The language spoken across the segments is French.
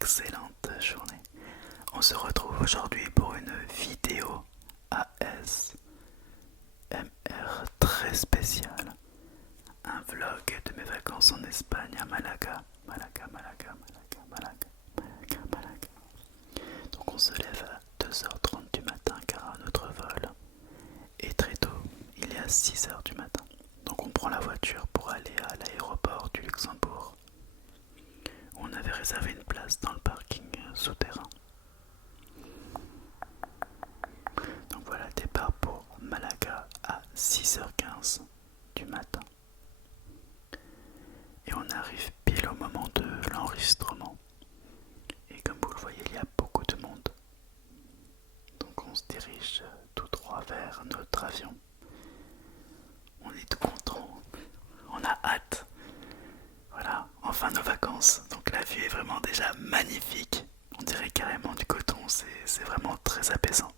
excellente journée. On se retrouve aujourd'hui pour une vidéo ASMR très spéciale. Un vlog de mes vacances en Espagne à Malaga. Malaga. Donc on se lève à 2h30 du matin car notre vol est très tôt. Il est à 6h du matin. Donc on prend la voiture pour aller à l'aéroport du Luxembourg. On avait réservé une place dans le parking souterrain. Donc voilà, départ pour Malaga à 6h15 du matin. Et on arrive pile au moment de l'enregistrement. Et comme vous le voyez, il y a beaucoup de monde. Donc on se dirige tout droit vers notre avion. On est tout content. On a hâte. Voilà, enfin nos vacances. Donc la vue est vraiment déjà magnifique. On dirait carrément du coton, c'est vraiment très apaisant.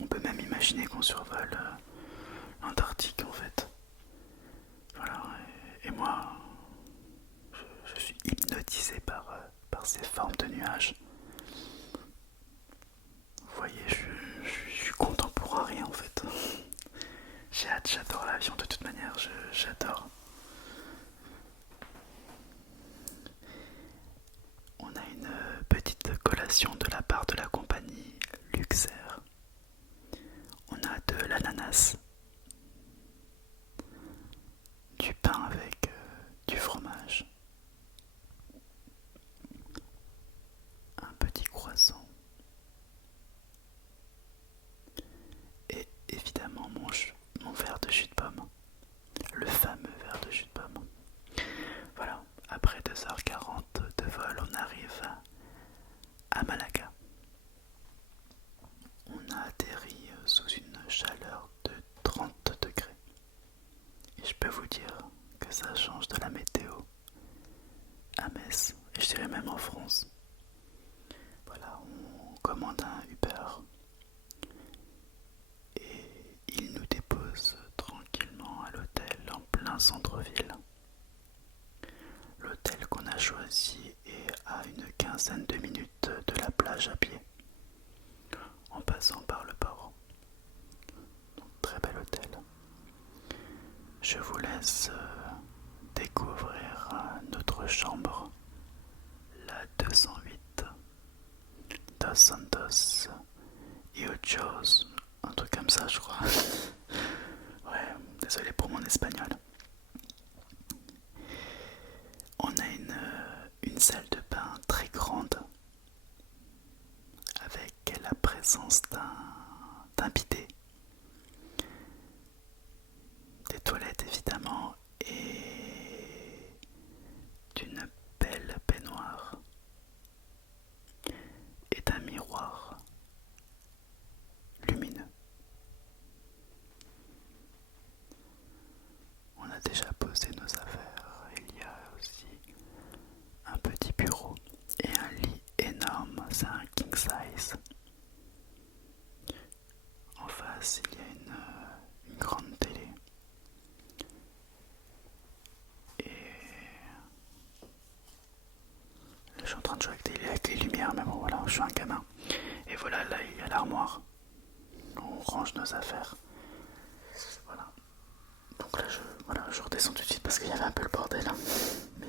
On peut même imaginer qu'on survole l'Antarctique en fait. Voilà, et moi, je suis hypnotisé par ces formes de nuages. Vous voyez, je suis content pour rien en fait. J'ai hâte, j'adore l'avion de toute manière, j'adore. On a une petite collation de la part de la compagnie Luxair. On a de l'ananas, du pain avec du fromage, un petit croissant et évidemment mon verre de jus de pomme, le fameux verre de jus de pomme. Voilà, après 2h40 de vol, on arrive à Malaga. On a atterri sous une chaleur de 30 degrés. Et je peux vous dire que ça change de la météo à Metz, et je dirais même en France. Voilà, on commande un Uber et il nous dépose tranquillement à l'hôtel en plein centre-ville. L'hôtel qu'on a choisi est à une quinzaine de minutes de la plage à pied, en passant par le port. Donc, très bel hôtel. Je vous laisse découvrir notre chambre, la 208 Dos Santos et Ojos, un truc comme ça je crois. Ouais, désolé pour mon espagnol. On a une salle de bain très grande avec la présence d'un bidet, des toilettes évidemment et d'une belle baignoire et d'un miroir lumineux. On a déjà posé nos affaires, il y a aussi un petit bureau et un lit énorme, c'est un king size. En face, il y a une grande télé. Et là, je suis en train de jouer avec les lumières, mais bon voilà, je suis un gamin. Et voilà, là il y a l'armoire. On range nos affaires. Voilà. Donc là, je redescends tout de suite parce qu'il y avait un peu le bordel. Mais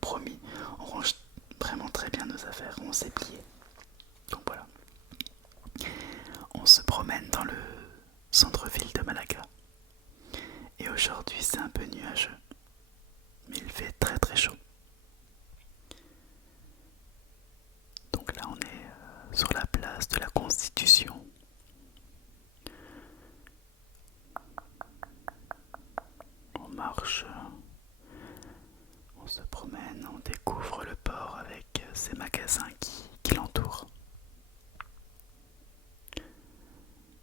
promis, on range vraiment très bien nos affaires. On s'est plié. Donc voilà. On se promène dans le centre-ville de Malaga. Et aujourd'hui, c'est un peu nuageux. Mais il fait très très chaud. Donc là, on est sur la place de la Constitution. On marche, on se promène, on découvre le port avec ses magasins qui l'entourent.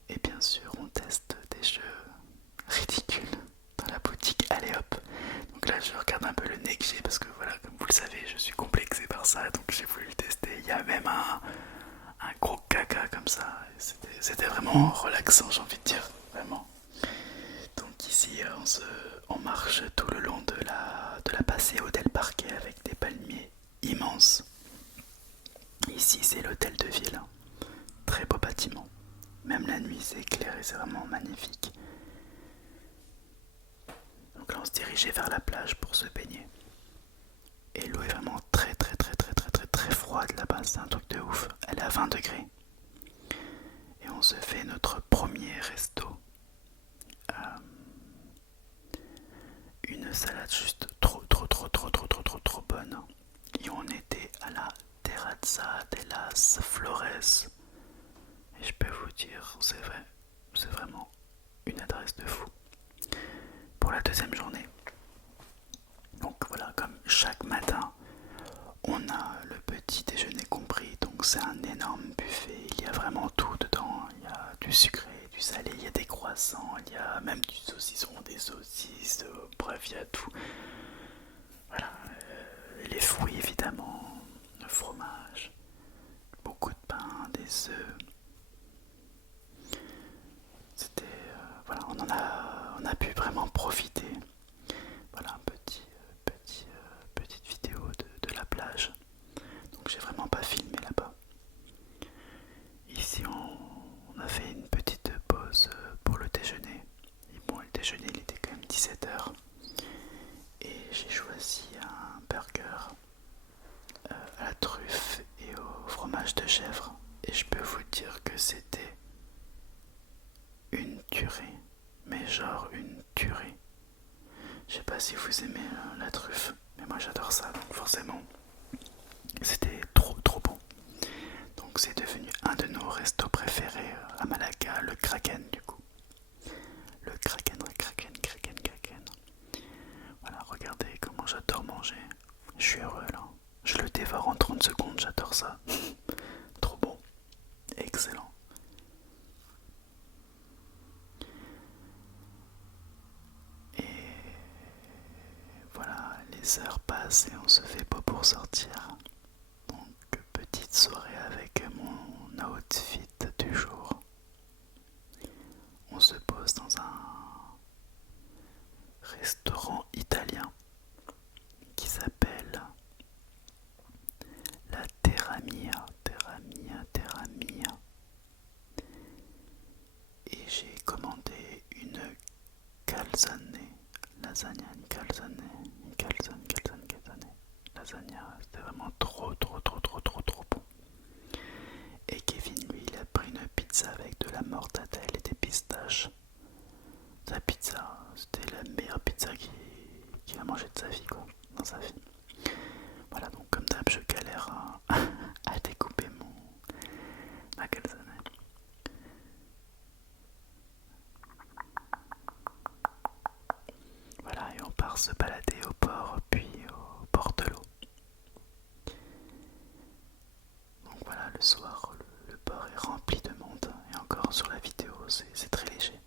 Et bien sûr, on teste des jeux ridicules dans la boutique. Allez hop. Donc là, je regarde un peu le nez que j'ai parce que voilà, comme vous le savez, je suis complexé par ça, donc j'ai voulu le tester. Il y a même un gros caca comme ça. C'était vraiment relaxant, j'ai envie de dire, vraiment. Donc ici, on marche tout le long de la Paseo del Parque avec des palmiers immenses. Ici c'est l'hôtel de ville, très beau bâtiment. Même la nuit c'est éclairé, c'est vraiment magnifique. Donc là on se dirigeait vers la plage pour se baigner. Et l'eau est vraiment très froide là-bas, c'est un truc de ouf. Elle est à 20 degrés. Et on se fait notre premier resto. Une salade juste trop bonne. Et on était à la Terrazza de las Flores. Et je peux vous dire, c'est vrai, c'est vraiment une adresse de fou. Pour la deuxième journée, donc voilà, comme chaque matin, on a le petit déjeuner compris. Donc c'est un énorme buffet, il y a vraiment tout dedans. Il y a du sucré, du salé, il y a des croissants, il y a même du saucisson, des saucisses, bref, il y a tout. Voilà, les fruits évidemment, le fromage, beaucoup de pain, des œufs. C'était, voilà, on a pu vraiment profiter. Voilà un petite vidéo de la plage. Donc j'ai vraiment pas filmé là-bas. Ici on a fait une petite pause pour le déjeuner. Et bon, le déjeuner il était quand même 17h. Et j'ai choisi un burger à la truffe et au fromage de chèvre. Et je peux vous dire que c'était une tuerie. Mais genre une tuerie. Je sais pas si vous aimez la truffe, mais moi j'adore ça, donc forcément c'était trop bon. Donc c'est devenu un de nos restos préférés à Malaga, le Kraken du coup. Le Kraken. Voilà, regardez comment j'adore manger. Je suis heureux là. Je le dévore en 30 secondes, j'adore ça. Trop bon. Excellent. Et voilà, les heures passent et on se fait beau pour sortir. Donc petite soirée avec mon outfit du jour. On se pose dans un restaurant italien qui s'appelle la Terra Mia. Et j'ai commandé une calzone. Lasagna, c'était vraiment trop bon. Et Kevin, lui, il a pris une pizza avec de la mortadelle et des pistaches. Sa pizza, c'était la meilleure pizza qu'il a mangé de sa vie, quoi, dans sa vie. Voilà, donc comme d'hab, je galère à découper ma calzone. Voilà, et on part se balader au port, puis au port de l'eau. Donc voilà, le soir, le port est rempli de monde. Et encore sur la vidéo, c'est très léger.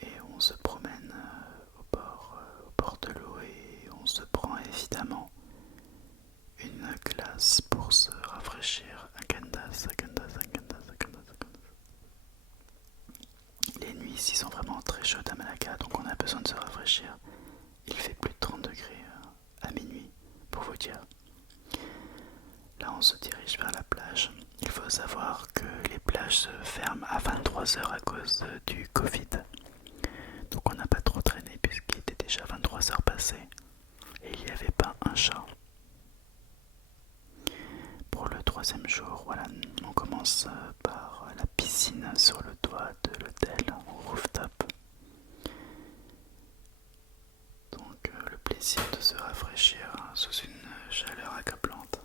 Et on se promène au port de l'eau et on se prend évidemment une glace pour se rafraîchir. Un candas. Les nuits ici sont vraiment très chaudes à Malaga, donc on a besoin de se rafraîchir. Il fait plus de 30 degrés à minuit, pour vous dire. Là, on se dirige vers la plage. Il faut savoir que les plages se ferment à 23h à cause du Covid. Donc on n'a pas trop traîné puisqu'il était déjà 23h passées et il n'y avait pas un chat. Pour le troisième jour, voilà, on commence par la piscine sur le toit de l'hôtel au rooftop. Donc le plaisir de se rafraîchir sous une chaleur accablante.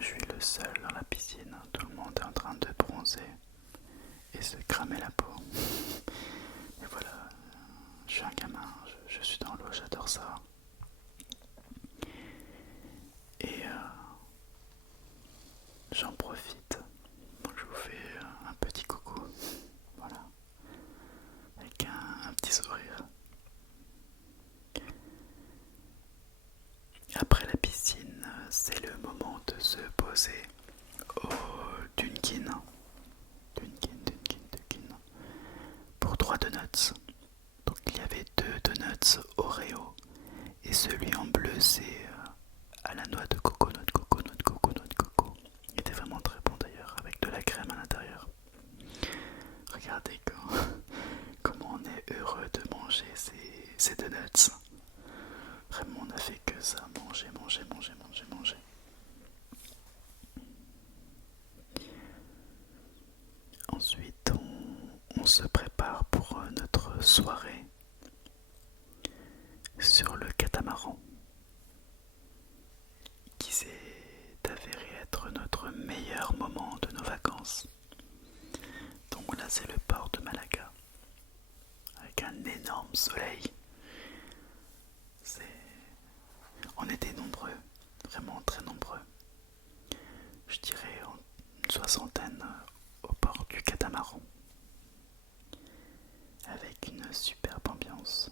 Je suis le seul dans la piscine, tout le monde est en train de bronzer et se cramer la peau. Et voilà, je suis un gamin, je suis dans l'eau, j'adore ça. Et j'en profite, donc je vous fais un petit coucou, voilà, avec un petit sourire. Après la piscine, c'est le moment de se poser au Dunkin. Pour 3 donuts. Donc il y avait 2 donuts Oreo et celui en bleu c'est à la noix de coco, comment on est heureux de manger ces donuts. Vraiment, on n'a fait que ça, manger, manger, manger, manger, manger. Ensuite, on se prépare pour notre soirée sur le catamaran, qui s'est avéré être notre meilleur moment de nos vacances. Donc là, c'est le port de Malaga, avec un énorme soleil. On était nombreux, vraiment très nombreux. Je dirais une soixantaine au port du catamaran, avec une superbe ambiance.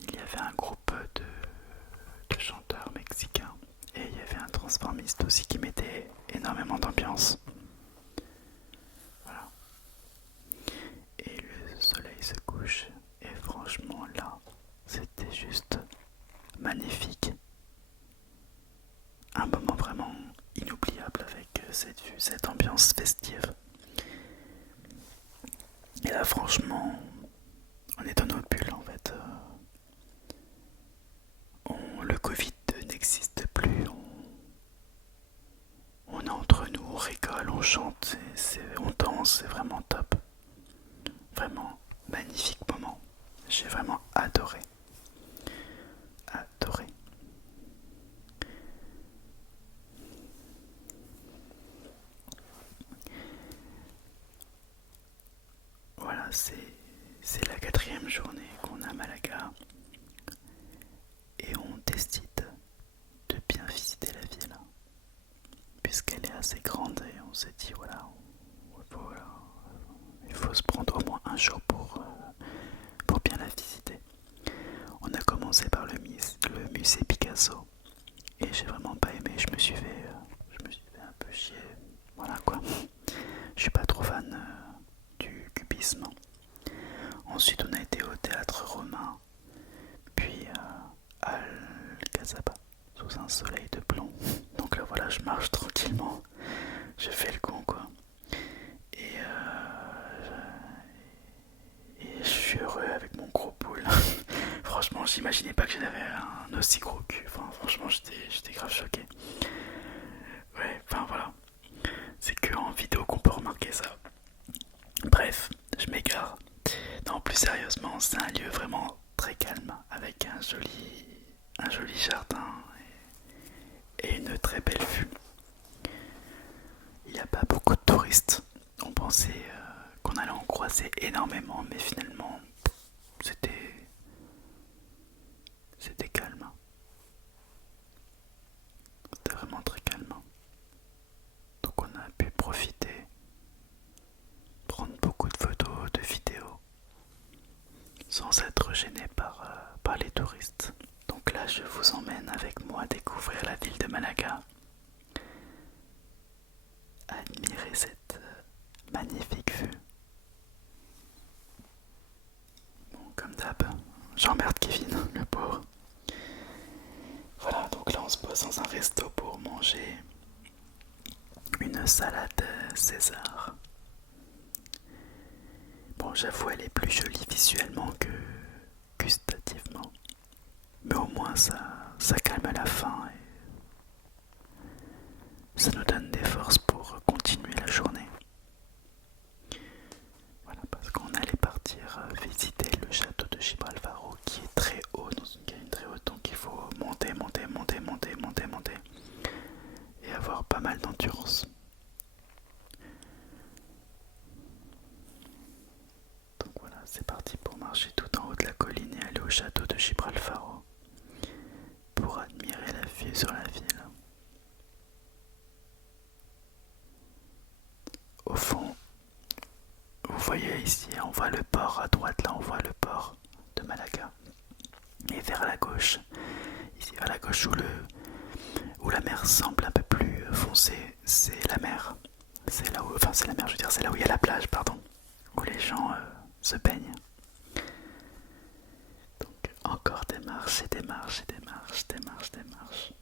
Il y avait un groupe de chanteurs mexicains et il y avait un transformiste aussi qui mettait énormément d'ambiance. Voilà. Et le soleil se couche et franchement là, c'était juste magnifique. Un moment vraiment inoubliable avec cette vue, cette ambiance festive. Et là franchement, on est dans notre bulle en fait. Le Covid n'existe plus. On est entre nous, on rigole, on chante, on danse, c'est vraiment top. Vraiment magnifique moment. J'ai vraiment adoré. Adoré. Voilà, c'est la 4e journée qu'on a à Malaga. Et on décide de bien visiter la ville. Puisqu'elle est assez grande et on s'est dit voilà, il faut se prendre au moins un jour pour bien la visiter. On a commencé par le musée Picasso et j'ai vraiment pas aimé, je me suis fait un peu chier, voilà quoi. Je suis pas trop fan du cubisme. Ensuite on a été au théâtre romain, puis à Alcazaba, sous un soleil de plomb. Donc là voilà, je marche tranquillement, je fais le con quoi. Et je suis heureux avec mon gros boule. Franchement, j'imaginais pas que j'avais un aussi gros cul. Enfin, franchement, j'étais grave choqué. Ouais, enfin voilà. C'est que en vidéo qu'on peut remarquer ça. Bref, je m'égare. Non, plus sérieusement, c'est un lieu vraiment très calme avec un joli jardin et une très belle vue. Il n'y a pas beaucoup de touristes. On pensait qu'on allait en croiser énormément, mais finalement, c'était calme. C'était vraiment très calme. Donc on a pu profiter, prendre beaucoup de photos, de vidéos, sans être gêné par les touristes. Donc là, je vous emmène avec moi découvrir la ville de Malaga, admirer cette magnifique vue. Bon, comme d'hab, j'emmerde Kevin, le pauvre. Voilà, donc là on se pose dans un resto pour manger une salade César. Bon, j'avoue, elle est plus jolie visuellement que gustativement. Mais au moins ça calme la faim et ça nous donne des forces pour continuer la journée. Voilà, parce qu'on allait partir visiter le château de Gibralfaro qui est très haut, dans une colline très haute, donc il faut monter, monter, monter, monter, monter, monter et avoir pas mal d'endurance. Donc voilà, c'est parti pour marcher tout en haut de la colline et aller au château de Gibralfaro pour admirer la vue sur la ville. Au fond, vous voyez ici, on voit le port à droite, là on voit le port de Malaga. Et vers la gauche, ici vers la gauche où la mer semble un peu plus foncée, c'est la mer. C'est là où, enfin c'est la mer, je veux dire, c'est là où il y a la plage, pardon, où les gens se baignent. Donc encore des marches et des marches et des marches, des marches, des marches.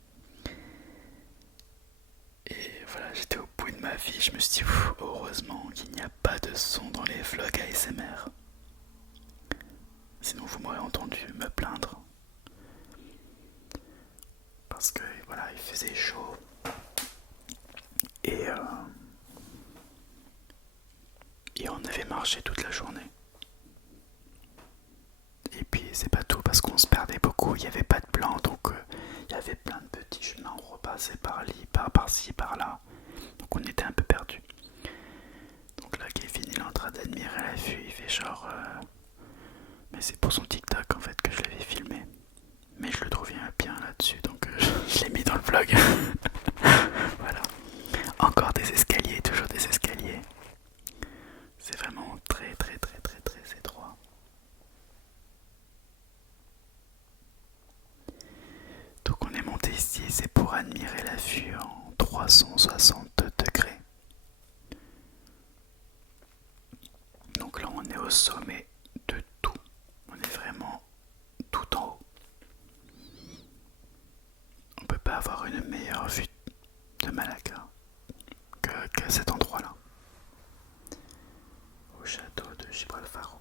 Et Voilà, j'étais au bout de ma vie, je me suis dit, heureusement qu'il n'y a pas de son dans les vlogs ASMR. Sinon vous m'aurez entendu me plaindre. Parce que voilà, il faisait chaud. Et, et on avait marché toute la journée. Et puis c'est pas tout parce qu'on se perdait beaucoup, il n'y avait pas de plan, donc il y avait plein de petits chemins, on repassait par-ci, par-là. Donc on était un peu perdus. Donc là Kevin il est en train d'admirer la vue, il fait genre... Mais c'est pour son TikTok en fait que je l'avais filmé. Mais je le trouvais bien là-dessus, donc je l'ai mis dans le vlog. Voilà. Encore des escaliers, toujours des escaliers. C'est vraiment très très très très très étroit. Donc on est monté ici, c'est pour admirer la vue en 360 degrés. Donc là on est au sommet de tout. On est vraiment tout en haut. On peut pas avoir une meilleure vue de Malaga que cet endroit-là. Au château de Gibralfaro.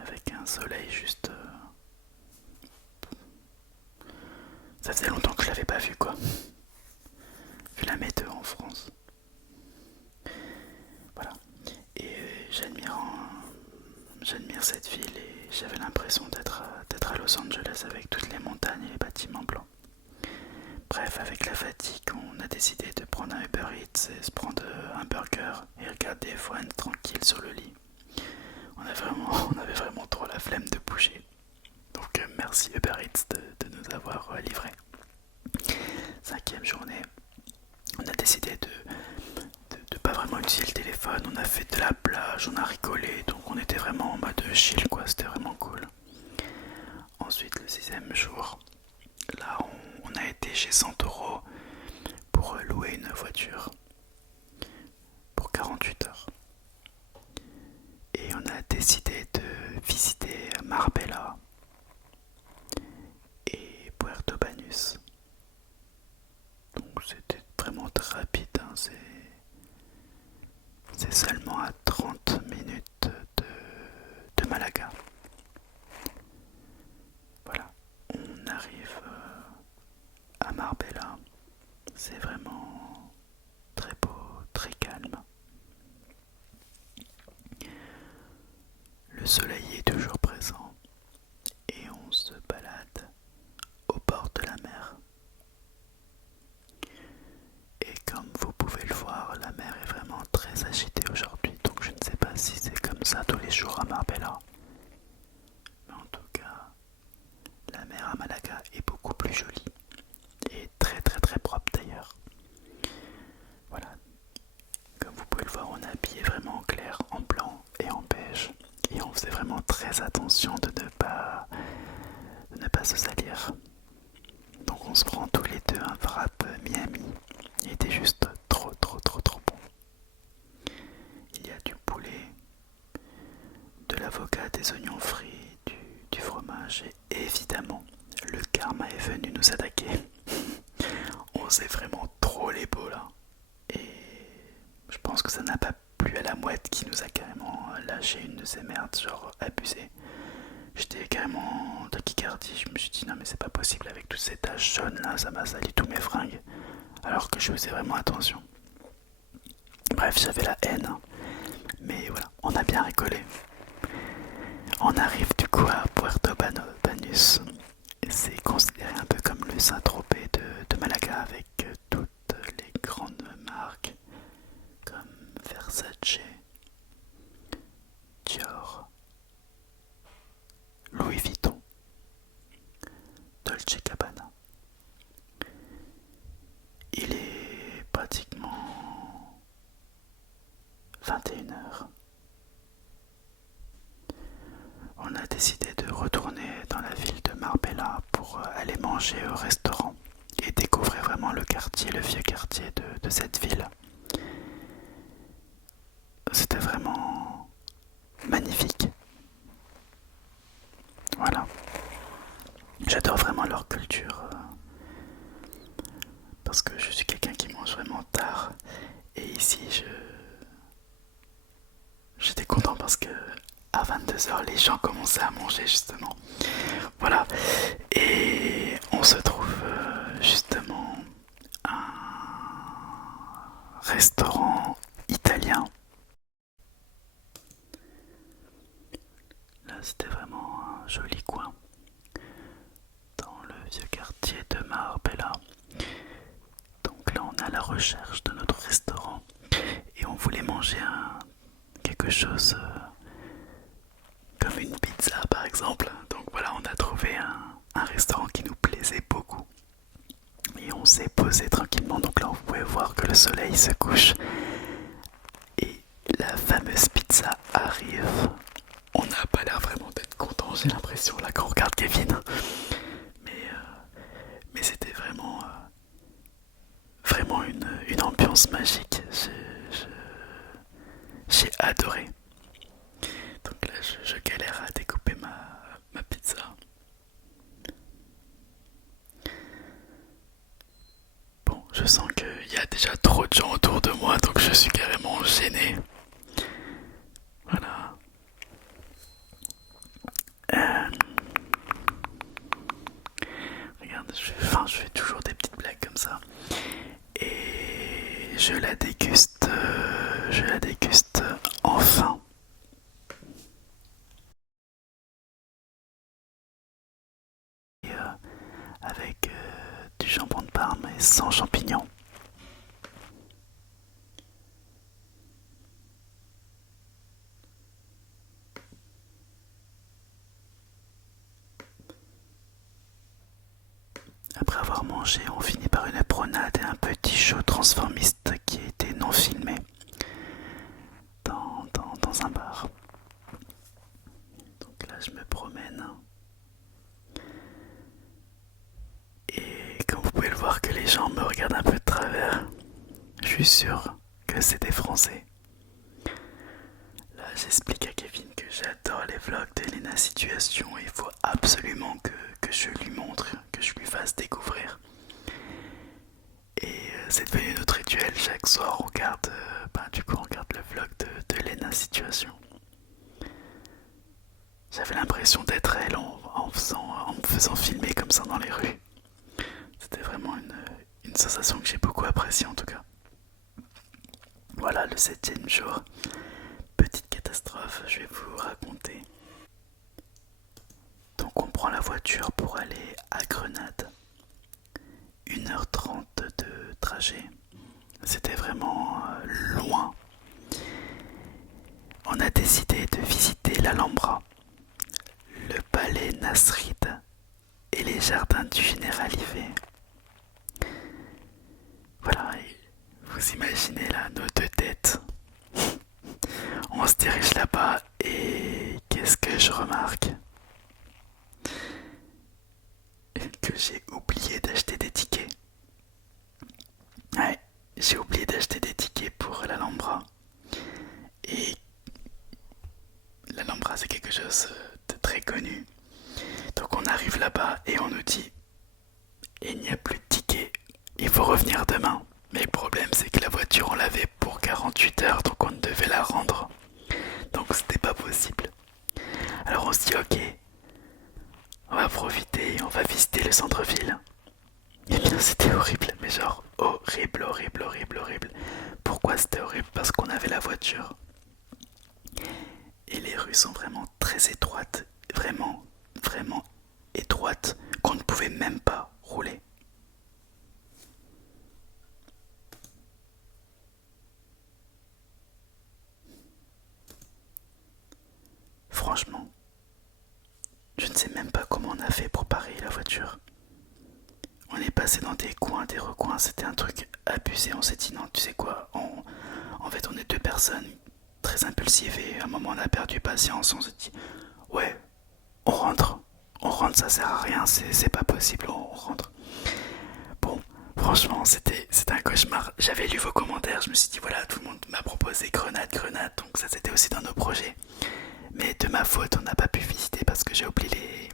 Avec un soleil juste... Ça faisait longtemps que je l'avais pas vu quoi. Vu la météo en France. Voilà. Et j'admire cette ville et j'avais l'impression d'être à Los Angeles avec toutes les montagnes et les bâtiments blancs. Bref, avec la fatigue, on a décidé de prendre un Uber Eats et se prendre un burger et regarder Friends tranquille sur le lit. On avait vraiment trop la flemme de bouger. Donc merci Uber Eats de nous avoir livrés. 5e journée, on a décidé de pas vraiment utiliser le téléphone, on a fait de la plage, on a rigolé, donc on était vraiment en mode chill quoi, c'était vraiment cool. Ensuite le 6e jour, là on a été chez Santoro pour louer une voiture pour 48 heures. Et on a décidé de visiter Marbella et Puerto Banús. Donc c'était vraiment très rapide, hein. C'est seulement à 30 minutes de Malaga. Voilà, on arrive à Marbella. C'est vraiment très beau, très calme. Le soleil est toujours présent et on se balade au bord de la mer. Et comme vous pouvez le voir, la mer est vraiment très agitée aujourd'hui, donc je ne sais pas si c'est comme ça tous les jours à Marbella. Mais en tout cas, la mer à Malaga est beaucoup plus jolie et très très très propre d'ailleurs. Voilà, comme vous pouvez le voir, on est habillé vraiment en clair, en blanc et en beige. Et on faisait vraiment très attention de ne pas se salir. Donc on se prend tous les deux un wrap Miami. Il était juste trop bon. Il y a du poulet, de l'avocat, des oignons frits, du fromage et évidemment le karma est venu nous attaquer. On faisait vraiment trop les beaux là. Et je pense que ça n'a pas plu à la mouette qui nous a carrément lâché une de ces merdes, genre abusé. J'étais carrément en tachycardie, je me suis dit non mais c'est pas possible avec toutes ces taches jaunes là, ça m'a sali tous mes fringues. Alors que je faisais vraiment attention. Bref, j'avais la haine. Mais voilà, on a bien rigolé. On arrive du coup à Puerto Banús. C'est considéré un peu comme le Saint-Tropez de Malaga avec toutes les grandes marques comme Versace, Dior, Louis Vuitton, Dolce Gabbana. Il est pratiquement 21h. On a décidé de retourner dans la ville de Marbella pour aller manger au restaurant et découvrir vraiment le quartier, le vieux quartier de cette ville. C'était vraiment magnifique. Voilà. J'adore vraiment leur culture parce que je suis quelqu'un mange vraiment tard. Et ici, j'étais content parce que à 22 h, les gens commençaient à manger justement. Voilà. Et on se trouve justement à un restaurant italien. Là, c'était vraiment un joli coin dans le vieux quartier de Marbella. Donc là, on est à la recherche de notre restaurant et on voulait manger quelque chose comme une pizza par exemple. Donc voilà, on a trouvé un restaurant qui nous plaisait beaucoup et on s'est posé tranquillement. Donc là, vous pouvez voir que le soleil se couche et la fameuse pizza arrive. On n'a pas l'air vraiment d'être content, j'ai l'impression là quand on regarde Kevin. Mais c'était vraiment une ambiance magique. J'ai adoré. Donc là, je galère à découper ma pizza. Bon, je sens qu'il y a déjà trop de gens autour de moi, donc je suis carrément gêné. Voilà. Euh, Regarde, je fais toujours des petites blagues comme ça. Et je la déguste enfin. Et, avec du jambon de Parme et sans champignons. Après avoir mangé, on finit par une promenade et un petit show transformiste qui a été non filmé dans un bar. Donc là, je me promène. Et comme vous pouvez le voir que les gens me regardent un peu de travers, je suis sûr que c'est des Français. Là, j'explique à Kevin que j'adore les vlogs d'Elena Situation et il faut absolument que je lui montre, que je lui fasse découvrir. Et c'est devenu notre rituel. Chaque soir, on regarde, on regarde le vlog de Lena Situation. J'avais l'impression d'être elle en me faisant filmer comme ça dans les rues. C'était vraiment une sensation que j'ai beaucoup appréciée en tout cas. Voilà le 7e jour. Petite catastrophe, je vais vous raconter. Donc on prend la voiture pour aller à Grenade. 1 h 30 de trajet. C'était vraiment loin. On a décidé de visiter l'Alhambra, le palais Nasrid et les jardins du général Ivet. Voilà, et vous imaginez là nos deux têtes. On se dirige là-bas et qu'est-ce que je remarque? Que j'ai oublié d'acheter des tickets. Ouais, j'ai oublié d'acheter des tickets pour l'Alhambra. Et l'Alhambra c'est quelque chose de très connu. Donc on arrive là-bas et on nous dit il n'y a plus de tickets, il faut revenir demain. Mais le problème c'est que la voiture on l'avait pour 48 heures donc on devait la rendre. Donc c'était pas possible. Alors on se dit ok, on va profiter, on va visiter le centre-ville. Et bien c'était horrible, mais genre horrible. Pourquoi c'était horrible? Parce qu'on avait la voiture. Et les rues sont vraiment très étroites, vraiment étroites, qu'on ne pouvait même pas rouler. Franchement, je ne sais même pas comment on a fait pour parer la voiture. On est passé dans des coins, des recoins, c'était un truc abusé. On s'est dit non, tu sais quoi, en fait on est deux personnes très impulsives et à un moment on a perdu patience. On s'est dit ouais, on rentre, ça sert à rien, c'est pas possible, on rentre. Bon, franchement c'était un cauchemar. J'avais lu vos commentaires, je me suis dit voilà, tout le monde m'a proposé Grenade, donc ça c'était aussi dans nos projets. Mais de ma faute, on n'a pas pu visiter parce que j'ai oublié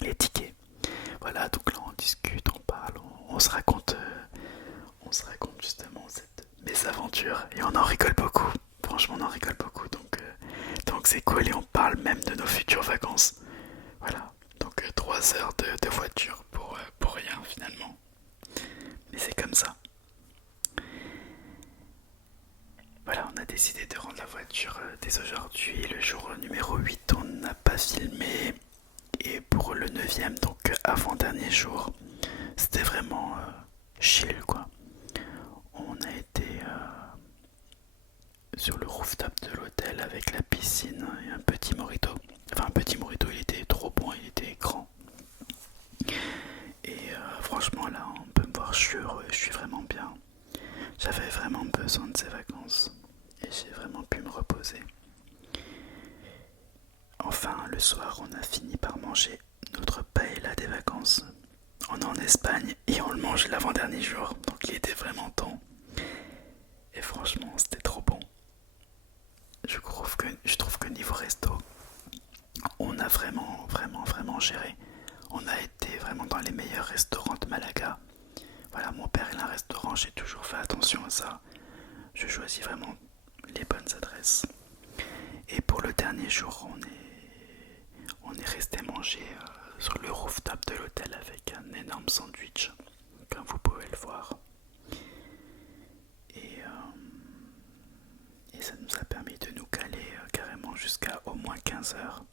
les tickets. Voilà, donc là on discute, on parle, on se raconte on se raconte justement cette mésaventure et on en rigole beaucoup. Franchement, on en rigole beaucoup, donc c'est cool et on parle même de nos futures vacances. Voilà, donc 3 heures de voiture pour rien finalement. Mais c'est comme ça. Voilà, on a décidé de rendre la voiture dès aujourd'hui. Le jour numéro 8, on n'a pas filmé. Et pour le 9e, donc avant-dernier jour, c'était vraiment chill quoi. On a été sur le rooftop de l'hôtel avec la piscine et un petit mojito. Enfin, un petit mojito, il était trop bon, il était grand. Et franchement, là, on peut me voir, je suis heureux, je suis vraiment bien. J'avais vraiment besoin de ces vacances et j'ai vraiment pu me reposer. Enfin, le soir, on a fini par manger notre paella des vacances. On est en Espagne et on le mange l'avant-dernier jour, donc il était vraiment temps. Et franchement, c'était trop bon. Je trouve que niveau resto, on a vraiment géré. On a été vraiment dans les meilleurs restaurants de Malaga. Voilà, mon père il a un restaurant, j'ai toujours fait attention à ça. Je choisis vraiment les bonnes adresses. Et pour le dernier jour, on est resté manger sur le rooftop de l'hôtel avec un énorme sandwich, comme vous pouvez le voir. Et ça nous a permis de nous caler carrément jusqu'à au moins 15 heures.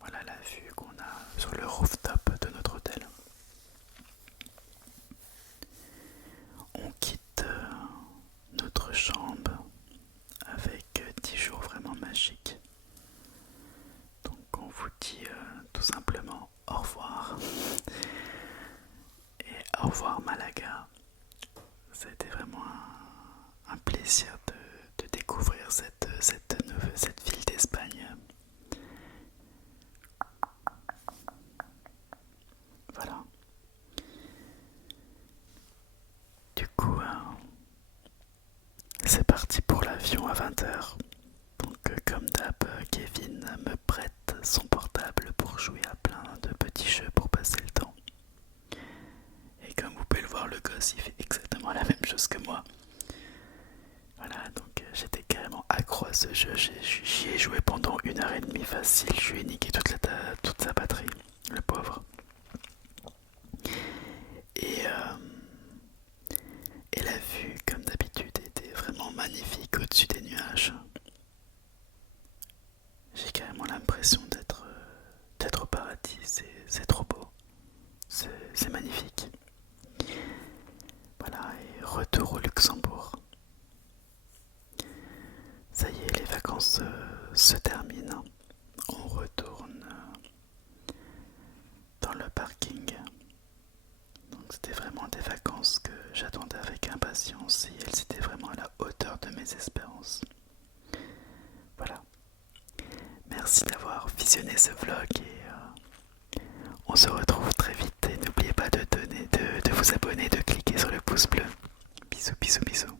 Voilà la vue qu'on a sur le rooftop de notre hôtel. On quitte notre chambre avec 10 jours vraiment magiques. Donc on vous dit tout simplement au revoir. Et au revoir Malaga. C'était vraiment un plaisir de découvrir cette ville d'Espagne. Voilà. Du coup, c'est parti pour l'avion à 20h. Donc comme d'hab, Kevin me prête son portable pour jouer à plein de petits jeux pour passer le temps. Et comme vous pouvez le voir, le gosse il fait exactement la même chose que moi. Voilà, donc j'étais carrément accro à ce jeu. J'y ai joué pendant 1h30 facile. Je lui ai niqué toute sa batterie, le pauvre. Et, et la vue, comme d'habitude, était vraiment magnifique au-dessus des nuages. J'ai carrément l'impression d'être au paradis. C'est trop beau. C'est magnifique. Voilà, et retour au Luxembourg. Ça y est, les vacances se terminent. On retourne dans le parking. Donc c'était vraiment des vacances que j'attendais avec impatience et elles étaient vraiment à la hauteur de mes espérances. Voilà. Merci d'avoir visionné ce vlog et on se retrouve très vite. Et n'oubliez pas de vous abonner, de cliquer sur le pouce bleu. Bisous, bisous, bisous.